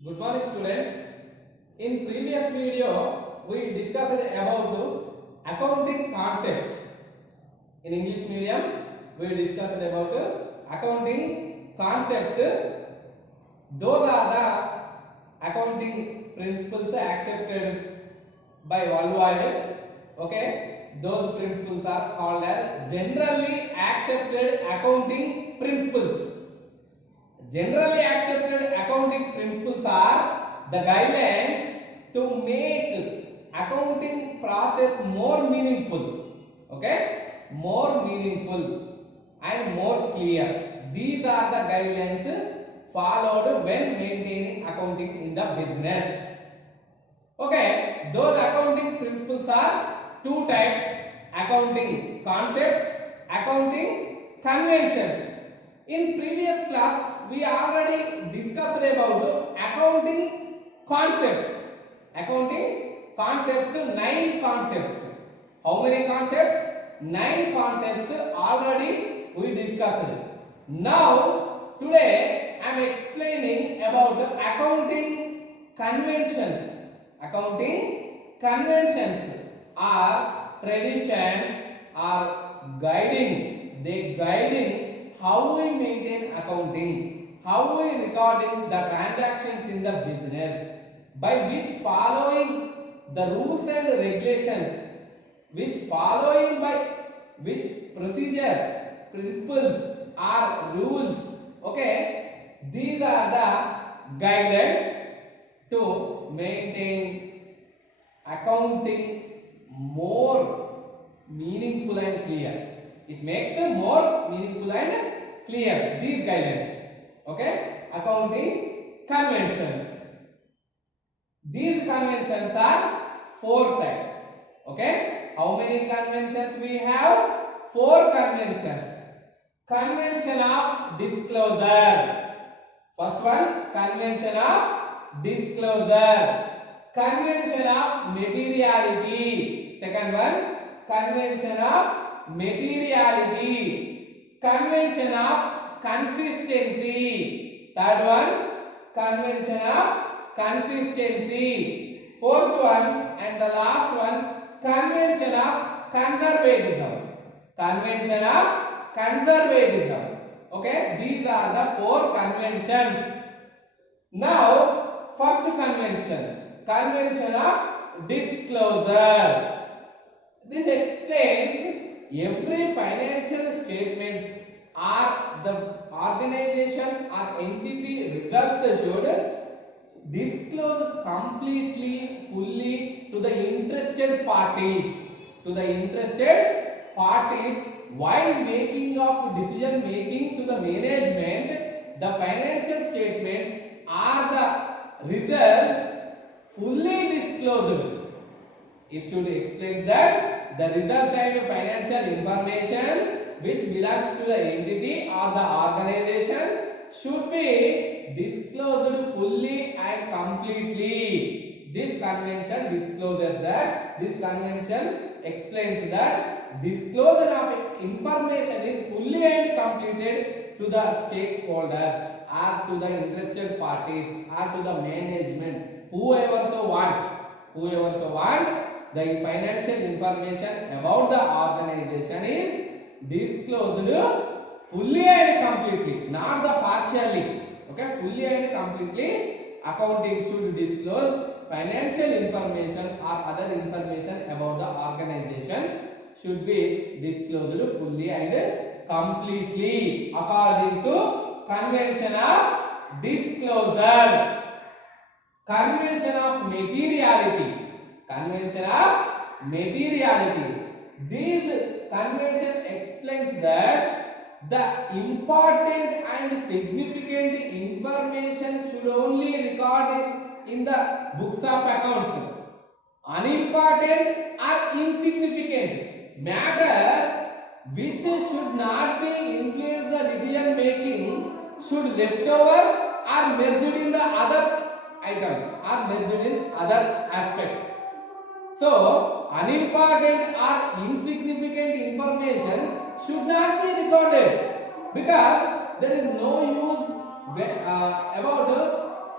Good morning, students. In previous video, we discussed about accounting concepts. In English medium, we discussed about accounting concepts. Those are the accounting principles accepted by worldwide. Okay, those principles are called as generally accepted accounting principles. Generally accepted accounting principles are the guidelines to make accounting process more meaningful. Okay, more meaningful and more clear. These are the guidelines followed when maintaining accounting in the business. Okay, those accounting principles are two types: accounting concepts, accounting conventions. In previous class, we already discussed about accounting concepts. Accounting concepts, 9 concepts. How many concepts? 9 concepts already we discussed. Now, today I am explaining about accounting conventions. Accounting conventions are traditions, are guiding. They guiding how we maintain accounting, how we recording the transactions in the business, by which following the rules and regulations, which following by which procedure, principles or rules. Okay, these are the guidelines to maintain accounting more meaningful and clear. It makes them more meaningful and clear. These guidelines. Okay, accounting conventions. These conventions are 4 types. Okay, how many conventions we have? 4 conventions. Convention of disclosure. First one, convention of disclosure. Convention of materiality. Second one, convention of materiality. Convention of consistency. Third one, convention of consistency. Fourth one and the last one, convention of conservatism. Convention of conservatism. Okay, these are the 4 conventions. Now, first convention, convention of disclosure. This explains every financial statements or the organization or entity results should disclose completely, fully to the interested parties. To the interested parties while making of decision making to the management, the financial statements are the results fully disclosed. It should explain that the result and financial information which belongs to the entity or the organization should be disclosed fully and completely. This convention discloses that, this convention explains that disclosure of information is fully and completed to the stakeholders or to the interested parties or to the management, whoever so want the financial information about the organization is disclosed fully and completely, not the partially. Okay, fully and completely accounting should disclose financial information or other information about the organization should be disclosed fully and completely according to convention of disclosure. Convention of materiality. Convention of materiality. This convention explains that the important and significant information should only record in the books of accounts. Unimportant or insignificant matter which should not be influence the decision making should left over or merged in the other item or merged in other aspect. So, unimportant or insignificant information should not be recorded because there is no use about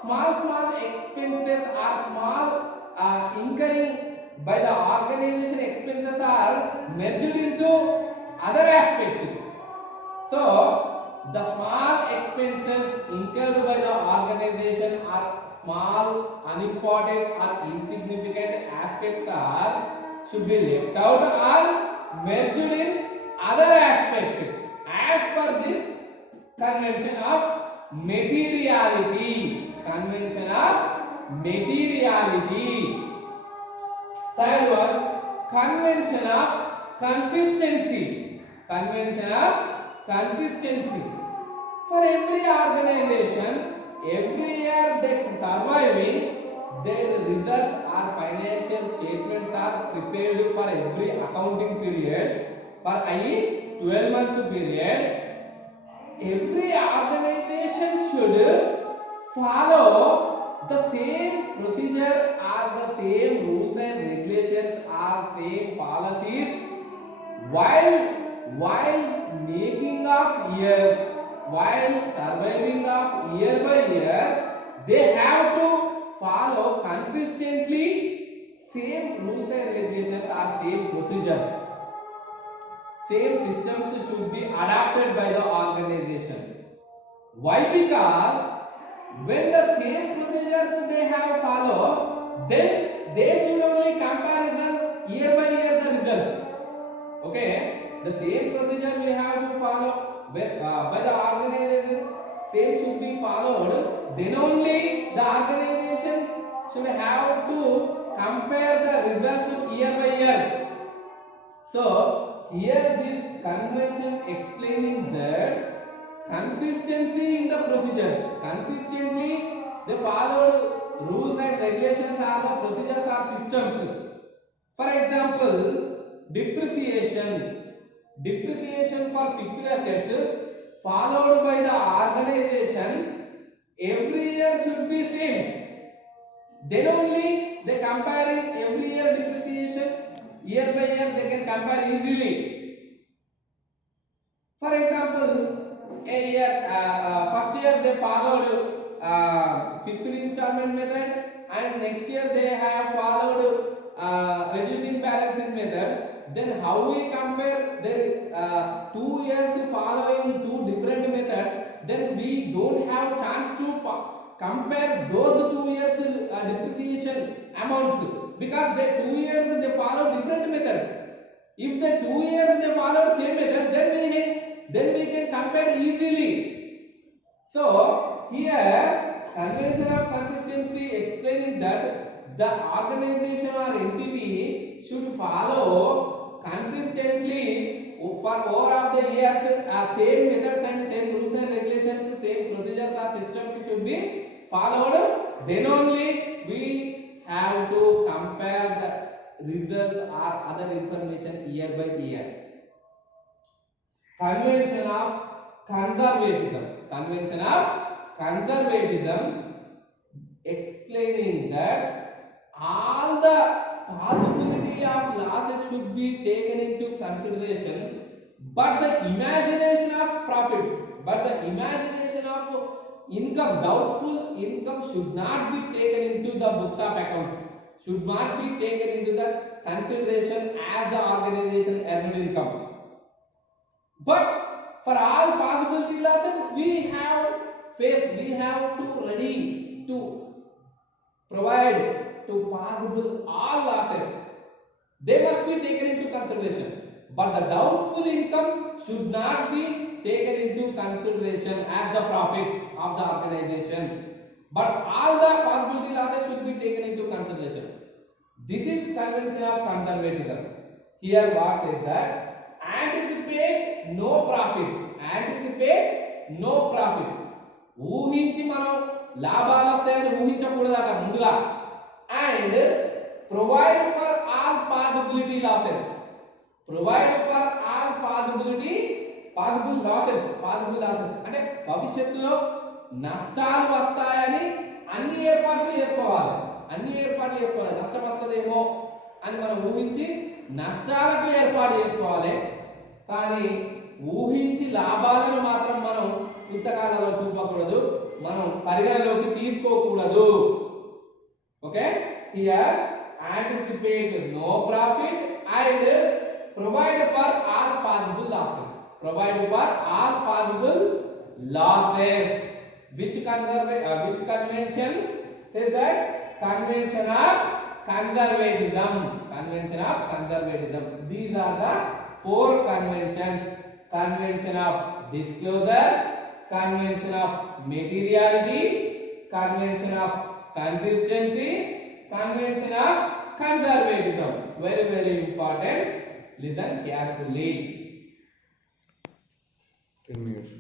small expenses or small incurring by the organization expenses are merged into other aspect. So the small expenses incurred by the organization are small, unimportant or insignificant aspects are should be left out or merged in other aspect as per this convention of materiality. Convention of materiality. Third one, convention of consistency. Convention of consistency. For every organization, every year that surviving, their results or financial statements are prepared for every accounting period. For i.e. 12 months period, every organization should follow the same procedure or the same rules and regulations or same policies while making of years, while surviving of year by year. They have to follow consistently same rules and regulations or same procedures. Same systems should be adopted by the organization. Why? Because when the same procedures they have followed, then they should only comparison year by year the results. Okay, the same procedure we have to follow by the organization, same should be followed. Then only the organization should have to compare the results year by year. So here this convention explaining that consistency in the procedures, consistently they followed rules and regulations are the procedures or systems. For example, depreciation for fixed assets followed by the organization every year should be same. Then only they comparing every year depreciation year by year they can compare easily. For example, a year first year they followed fixed installment method, and next year they have followed reducing balancing method. Then how we compare their 2 years following two different methods? Then we don't have chance to compare those 2 years depreciation amounts, because the 2 years they follow different methods. If the 2 years they follow same method, then we can compare easily. So here convention of consistency explaining that the organization or entity should follow consistently for over of the years same methods and same rules and regulations, same procedures or systems should be followed. Then only we have to compare the results or other information year by year. Convention of conservatism. Convention of conservatism explaining that all the possibility of losses should be taken into consideration, but the imagination of profits, but the imagination of income, doubtful income should not be taken into the books of accounts, should not be taken into the consideration as the organization earned income. But for all possibility losses we have to ready to provide to possible all losses. They must be taken into consideration, but the doubtful income should not be taken into consideration as the profit of the organization, but all the possibility losses should be taken into consideration. This is convention of conservatism. Here what says that anticipate no profit, anticipate no profit. ఊహించి మనం లాభాలు వస్తాయని ఊహించకూడదట ముందుగా. And provide for all possibility losses, provide for all possible losses అంటే భవిష్యత్తులో నష్టాలు వస్తాయని అన్ని ఏర్పాట్లు చేసుకోవాలి. నష్టం వస్తుందేమో అని మనం ఊహించి నష్టాలకు ఏర్పాటు చేసుకోవాలి. కానీ ఊహించి లాభాలను మాత్రం మనం పుస్తకాలలో చూపకూడదు. మనం పరిగణలోకి తీసుకోకూడదు. Okay, here anticipate no profit and provide for all possible losses. Provide for all possible losses. Which convention says that? Convention of conservatism. Convention of conservatism. These are the four conventions: convention of disclosure, convention of materiality, convention of consistency, convention of conservatism. Very, very important. Listen carefully. 10 minutes.